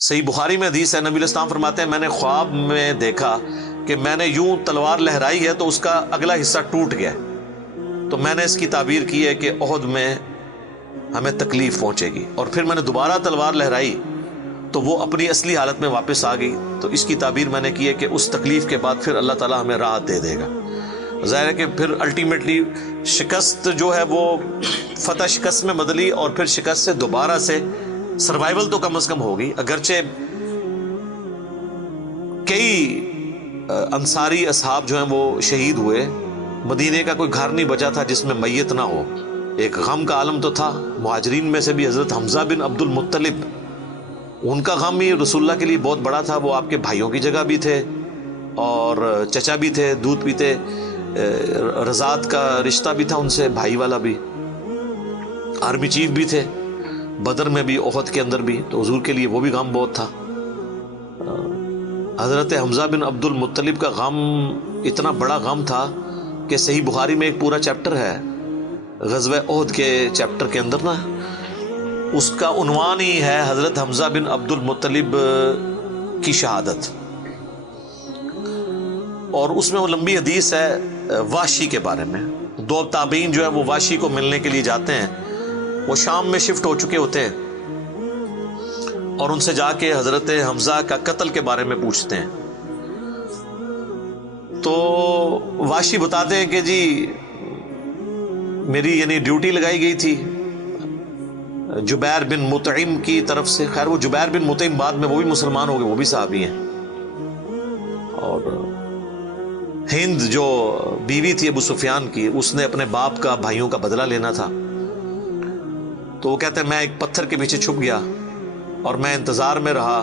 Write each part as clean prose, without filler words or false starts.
صحیح بخاری میں حدیث ہے، نبی علیہ السلام فرماتے ہیں میں نے خواب میں دیکھا کہ میں نے یوں تلوار لہرائی ہے تو اس کا اگلا حصہ ٹوٹ گیا، تو میں نے اس کی تعبیر کی ہے کہ احد میں ہمیں تکلیف پہنچے گی، اور پھر میں نے دوبارہ تلوار لہرائی تو وہ اپنی اصلی حالت میں واپس آ گئی، تو اس کی تعبیر میں نے کی ہے کہ اس تکلیف کے بعد پھر اللہ تعالیٰ ہمیں راحت دے دے گا۔ ظاہر ہے کہ پھر الٹیمیٹلی شکست جو ہے وہ فتح شکست میں بدلی، اور پھر شکست سے دوبارہ سے سروائیول تو کم از کم ہوگی، اگرچہ کئی انصاری اصحاب جو ہیں وہ شہید ہوئے، مدینے کا کوئی گھر نہیں بچا تھا جس میں میت نہ ہو۔ ایک غم کا عالم تو تھا، مہاجرین میں سے بھی حضرت حمزہ بن عبد المطلب، ان کا غم ہی رسول اللہ کے لیے بہت بڑا تھا، وہ آپ کے بھائیوں کی جگہ بھی تھے اور چچا بھی تھے، دودھ پیتے، رضاعت کا رشتہ بھی تھا ان سے، بھائی والا بھی، آرمی چیف بھی تھے، بدر میں بھی احد کے اندر بھی، تو حضور کے لیے وہ بھی غم بہت تھا۔ حضرت حمزہ بن عبد المطلب کا غم اتنا بڑا غم تھا کہ صحیح بخاری میں ایک پورا چیپٹر ہے غزوہ احد کے چیپٹر کے اندر نا، اس کا عنوان ہی ہے حضرت حمزہ بن عبد المطلب کی شہادت، اور اس میں وہ لمبی حدیث ہے واشی کے بارے میں۔ دو تابعین جو ہے وہ واشی کو ملنے کے لیے جاتے ہیں، وہ شام میں شفٹ ہو چکے ہوتے ہیں، اور ان سے جا کے حضرت حمزہ کا قتل کے بارے میں پوچھتے ہیں، تو واشی بتاتے ہیں کہ جی میری یعنی ڈیوٹی لگائی گئی تھی جبیر بن مطعم کی طرف سے۔ خیر وہ جبیر بن مطعم بعد میں وہ بھی مسلمان ہو گئے، وہ بھی صحابی ہیں، اور ہند جو بیوی تھی ابو سفیان کی، اس نے اپنے باپ کا بھائیوں کا بدلہ لینا تھا، تو وہ کہتے ہیں میں ایک پتھر کے پیچھے چھپ گیا اور میں انتظار میں رہا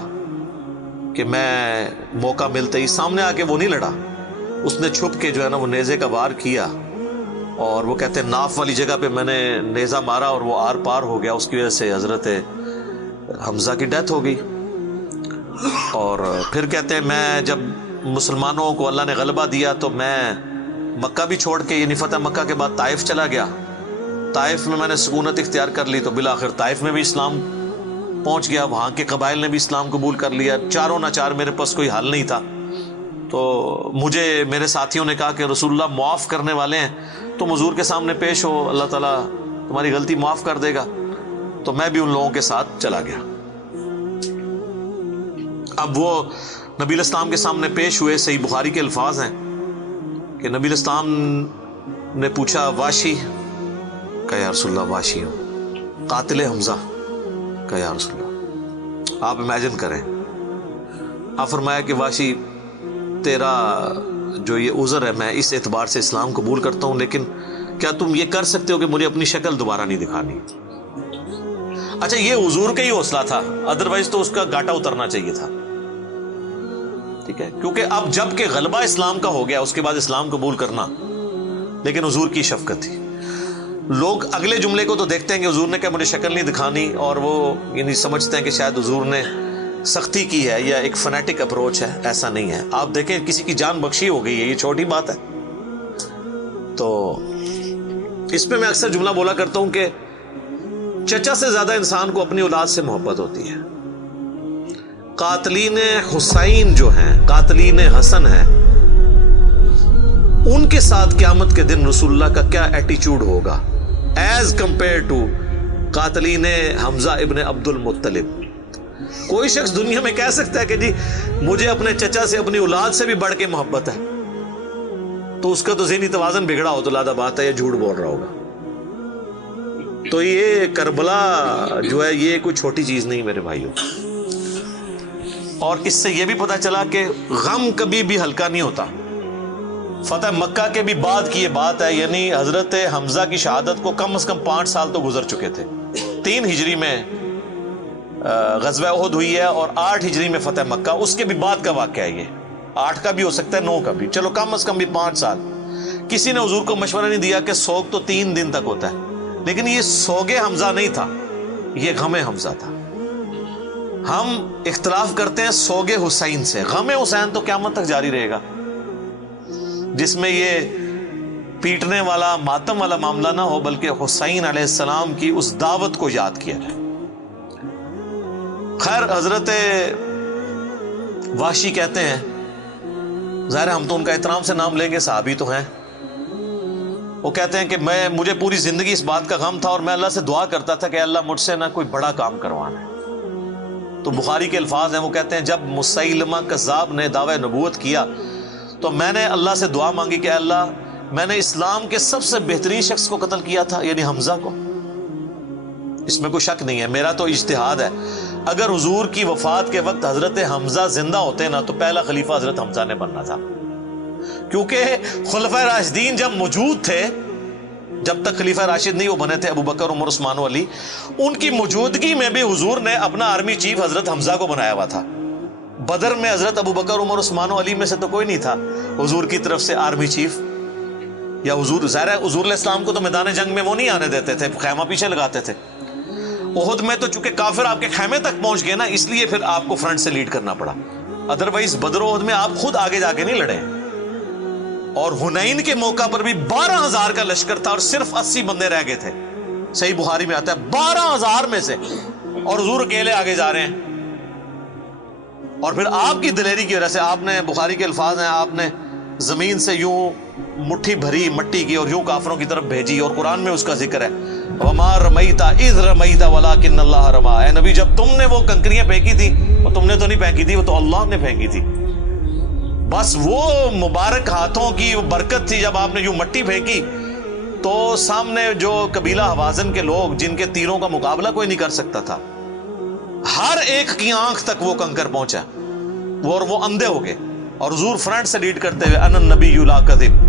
کہ میں موقع ملتے ہی سامنے آ کے وہ نہیں لڑا، اس نے چھپ کے جو ہے نا وہ نیزے کا وار کیا، اور وہ کہتے ہیں ناف والی جگہ پہ میں نے نیزہ مارا اور وہ آر پار ہو گیا، اس کی وجہ سے حضرت حمزہ کی ڈیتھ ہو گئی۔ اور پھر کہتے ہیں میں جب مسلمانوں کو اللہ نے غلبہ دیا تو میں مکہ بھی چھوڑ کے، یعنی فتح مکہ کے بعد طائف چلا گیا، طائف میں نے سکونت اختیار کر لی، تو بالآخر طائف میں بھی اسلام پہنچ گیا، وہاں کے قبائل نے بھی اسلام قبول کر لیا، چاروں ناچار میرے پاس کوئی حل نہیں تھا، تو مجھے میرے ساتھیوں نے کہا کہ رسول اللہ معاف کرنے والے ہیں، تم حضور کے سامنے پیش ہو، اللہ تعالیٰ تمہاری غلطی معاف کر دے گا، تو میں بھی ان لوگوں کے ساتھ چلا گیا۔ اب وہ نبی علیہ السلام کے سامنے پیش ہوئے، صحیح بخاری کے الفاظ ہیں کہ نبی علیہ السلام نے پوچھا واشی کہ یا رسول اللہ واشی ہوں، قاتل حمزہ کہ یا رسول اللہ۔ آپ امیجن کریں، آپ فرمایا کہ واشی تیرا جو یہ عذر ہے میں اس اعتبار سے اسلام قبول کرتا ہوں، لیکن کیا تم یہ کر سکتے ہو کہ مجھے اپنی شکل دوبارہ نہیں دکھانی؟ اچھا یہ حضور کا ہی حوصلہ تھا، ادروائز تو اس کا گاٹا اترنا چاہیے تھا، ٹھیک ہے، کیونکہ اب جب کہ غلبہ اسلام کا ہو گیا اس کے بعد اسلام قبول کرنا، لیکن حضور کی شفقت تھی۔ لوگ اگلے جملے کو تو دیکھتے ہیں کہ حضور نے کہا مجھے شکل نہیں دکھانی، اور وہ یعنی سمجھتے ہیں کہ شاید حضور نے سختی کی ہے یا ایک فنیٹک اپروچ ہے، ایسا نہیں ہے۔ آپ دیکھیں کسی کی جان بخشی ہو گئی ہے، یہ چھوٹی بات ہے۔ تو اس پہ میں اکثر جملہ بولا کرتا ہوں کہ چچا سے زیادہ انسان کو اپنی اولاد سے محبت ہوتی ہے۔ قاتلین حسین جو ہیں، قاتلین حسن ہیں، ان کے ساتھ قیامت کے دن رسول اللہ کا کیا ایٹیچیوڈ ہوگا ایز کمپیئر ٹو قاتلین حمزہ ابن عبد المطلب۔ کوئی شخص دنیا میں کہہ سکتا ہے کہ جی مجھے اپنے چچا سے اپنی اولاد سے بھی بڑھ کے محبت ہے، تو اس کا تو ذہنی توازن بگڑا ہو تو لادہ بات ہے، یا جھوٹ بول رہا ہوگا۔ تو یہ کربلا جو ہے یہ کوئی چھوٹی چیز نہیں میرے بھائیوں، اور اس سے یہ بھی پتا چلا کہ غم کبھی بھی ہلکا نہیں ہوتا۔ فتح مکہ کے بھی بعد کی یہ بات ہے، یعنی حضرت حمزہ کی شہادت کو کم از کم 5 سال تو گزر چکے تھے۔ 3 ہجری میں غزوہ احد ہوئی ہے اور 8 ہجری میں فتح مکہ، اس کے بھی بعد کا واقعہ ہے، یہ 8 کا بھی ہو سکتا ہے 9 کا بھی، چلو کم از کم بھی 5 سال۔ کسی نے حضور کو مشورہ نہیں دیا کہ سوگ تو 3 دن تک ہوتا ہے، لیکن یہ سوگ حمزہ نہیں تھا، یہ غم حمزہ تھا۔ ہم اختلاف کرتے ہیں سوگ حسین سے، غم حسین تو قیامت تک جاری رہے گا، جس میں یہ پیٹنے والا ماتم والا معاملہ نہ ہو، بلکہ حسین علیہ السلام کی اس دعوت کو یاد کیا جائے۔ خیر حضرت وحشی کہتے ہیں، ظاہر ہم تو ان کا احترام سے نام لیں گے، صحابی تو ہیں، وہ کہتے ہیں کہ مجھے پوری زندگی اس بات کا غم تھا اور میں اللہ سے دعا کرتا تھا کہ اللہ مجھ سے نہ کوئی بڑا کام کروانا ہے۔ تو بخاری کے الفاظ ہیں، وہ کہتے ہیں جب مسیلمہ کذاب نے دعوی نبوت کیا تو میں نے اللہ سے دعا مانگی کہ اللہ میں نے اسلام کے سب سے بہترین شخص کو قتل کیا تھا، یعنی حمزہ کو، اس میں کوئی شک نہیں ہے، میرا تو اجتہاد ہے، اگر حضور کی وفات کے وقت حضرت حمزہ زندہ ہوتے نا تو پہلا خلیفہ حضرت حمزہ نے بننا تھا، کیونکہ خلفائے راشدین جب موجود تھے، جب تک خلیفہ راشد نہیں وہ بنے تھے ابو بکر عمر عثمان و علی، ان کی موجودگی میں بھی حضور نے اپنا آرمی چیف حضرت حمزہ کو بنایا ہوا تھا۔ بدر میں حضرت ابو بکر عمر عثمان و علی میں سے تو کوئی نہیں تھا حضور کی طرف سے آرمی چیف، یا حضور ظاہر ہے حضور علیہ السلام کو تو میدان جنگ میں وہ نہیں آنے دیتے تھے، خیمہ پیچھے لگاتے تھے۔ احد میں تو چونکہ کافر آپ کے خیمے تک پہنچ گئے نا، اس لیے پھر آپ کو فرنٹ سے لیڈ کرنا پڑا، ادروائز بدر و احد میں آپ خود آگے جا کے نہیں لڑے۔ اور حنین کے موقع پر بھی 12,000 کا لشکر تھا اور صرف 80 بندے رہ گئے تھے، صحیح بخاری میں آتا ہے 12,000 میں سے، اور حضور اکیلے آگے جا رہے ہیں۔ اور پھر آپ کی دلیری کی وجہ سے آپ نے، بخاری کے الفاظ ہیں، آپ نے زمین سے یوں مٹھی بھری مٹی کی اور یوں کافروں کی طرف بھیجی، اور قرآن میں اس کا ذکر ہے وَمَا رَمَيْتَ إِذْ رَمَيْتَ وَلَكِنَّ اللَّهَ رَمَىٰ، اے نبی جب تم نے وہ کنکریاں پھینکی تھی وہ تم نے تو نہیں پھینکی تھی، وہ تو اللہ نے پھینکی تھی، بس وہ مبارک ہاتھوں کی وہ برکت تھی۔ جب آپ نے یوں مٹی پھینکی تو سامنے جو قبیلہ حوازن کے لوگ جن کے تیروں کا مقابلہ کوئی نہیں کر سکتا تھا، ہر ایک کی آنکھ تک وہ کنکر پہنچا، اور وہ اندھے ہو گئے، اور حضور فرنٹ سے لیڈ کرتے ہوئے انا النبی لا کذب،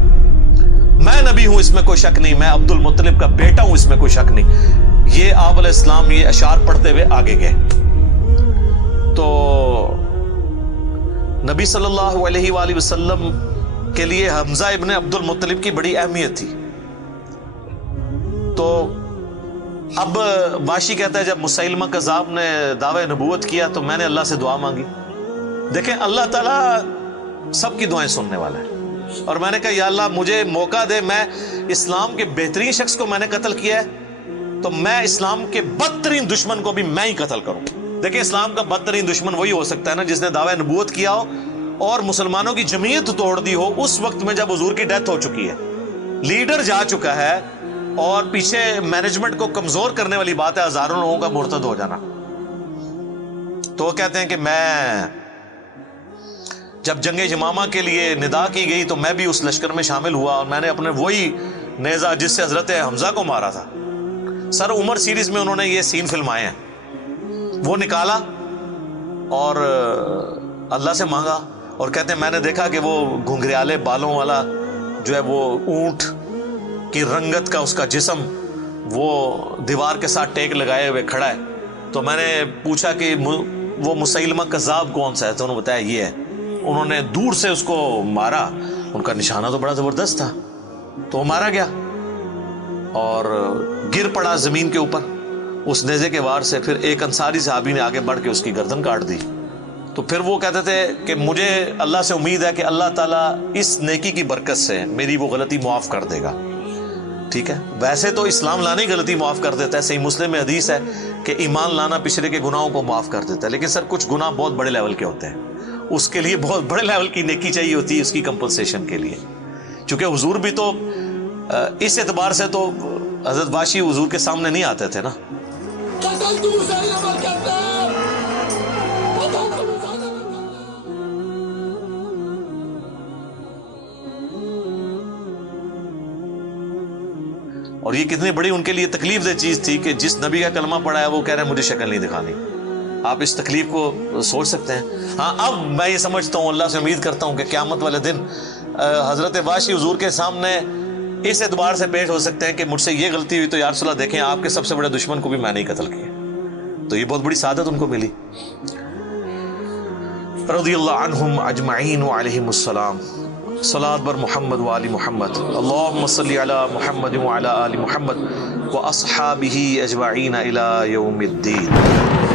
میں نبی ہوں اس میں کوئی شک نہیں، میں عبد المطلب کا بیٹا ہوں اس میں کوئی شک نہیں، یہ آپ علیہ السلام یہ اشعار پڑھتے ہوئے آگے گئے۔ تو نبی صلی اللہ علیہ وآلہ وسلم کے لیے حمزہ ابن عبد المطلب کی بڑی اہمیت تھی۔ تو اب واشی کہتا ہے جب مسیلمہ کذاب نے دعوی نبوت کیا تو میں نے اللہ سے دعا مانگی۔ دیکھیں اللہ تعالیٰ سب کی دعائیں سننے والا ہے، اور میں نے کہا یا اللہ مجھے موقع دے، میں اسلام کے بہترین شخص کو میں نے قتل کیا ہے تو میں اسلام کے بدترین دشمن کو بھی میں ہی قتل کروں۔ دیکھیں اسلام کا بدترین دشمن وہی ہو سکتا ہے نا جس نے دعوی نبوت کیا ہو اور مسلمانوں کی جمعیت توڑ دی ہو اس وقت میں جب حضور کی ڈیتھ ہو چکی ہے، لیڈر جا چکا ہے، اور پیچھے مینجمنٹ کو کمزور کرنے والی بات ہے ہزاروں لوگوں کا مرتد ہو جانا۔ تو وہ کہتے ہیں کہ میں جب جنگ یمامہ کے لیے ندا کی گئی تو میں بھی اس لشکر میں شامل ہوا، اور میں نے اپنے وہی نیزہ جس سے حضرت حمزہ کو مارا تھا، سر عمر سیریز میں انہوں نے یہ سین فلمائے ہیں، وہ نکالا اور اللہ سے مانگا، اور کہتے ہیں میں نے دیکھا کہ وہ گھنگریالے بالوں والا جو ہے وہ اونٹ کی رنگت کا اس کا جسم وہ دیوار کے ساتھ ٹیک لگائے ہوئے کھڑا ہے، تو میں نے پوچھا کہ وہ مسیلمہ کذاب کون سا ہے، تو انہوں نے بتایا یہ ہے۔ انہوں نے دور سے اس کو مارا، ان کا نشانہ تو بڑا زبردست تھا، تو وہ مارا گیا اور گر پڑا زمین کے اوپر اس نیزے کے وار سے۔ پھر ایک انصاری صحابی نے آگے بڑھ کے اس کی گردن کاٹ دی۔ تو پھر وہ کہتے تھے کہ مجھے اللہ سے امید ہے کہ اللہ تعالیٰ اس نیکی کی برکت سے میری وہ غلطی معاف کر دے گا۔ ٹھیک ہے، ویسے تو اسلام لانے ہی غلطی معاف کر دیتا ہے، صحیح مسلم میں حدیث ہے کہ ایمان لانا پچھلے کے گناہوں کو معاف کر دیتا ہے، لیکن سر کچھ گناہ بہت بڑے لیول کے ہوتے ہیں، اس کے لیے بہت بڑے لیول کی نیکی چاہیے ہوتی ہے اس کی کمپنسیشن کے لیے، چونکہ حضور بھی تو اس اعتبار سے تو حضرت واشی حضور کے سامنے نہیں آتے تھے نا۔ اور یہ کتنی بڑی ان کے لیے تکلیف دہ چیز تھی کہ جس نبی کا کلمہ پڑھا ہے وہ کہہ رہے ہیں مجھے شکل نہیں دکھانی۔ آپ اس تکلیف کو سوچ سکتے ہیں۔ ہاں اب میں یہ سمجھتا ہوں، اللہ سے امید کرتا ہوں کہ قیامت والے دن حضرت واشی حضور کے سامنے اس اعتبار سے پیش ہو سکتے ہیں کہ مجھ سے یہ غلطی ہوئی تو یا رسول اللہ دیکھیں آپ کے سب سے بڑے دشمن کو بھی میں نہیں قتل کیا، تو یہ بہت بڑی سعادت ان کو ملی۔ رضی اللہ عنہم اجمعین وعلیہم السلام۔ صلاۃ بر محمد وآل محمد، اللہم صلی علی محمد وعلی آل محمد واصحابہ اجمعین الی یوم الدین۔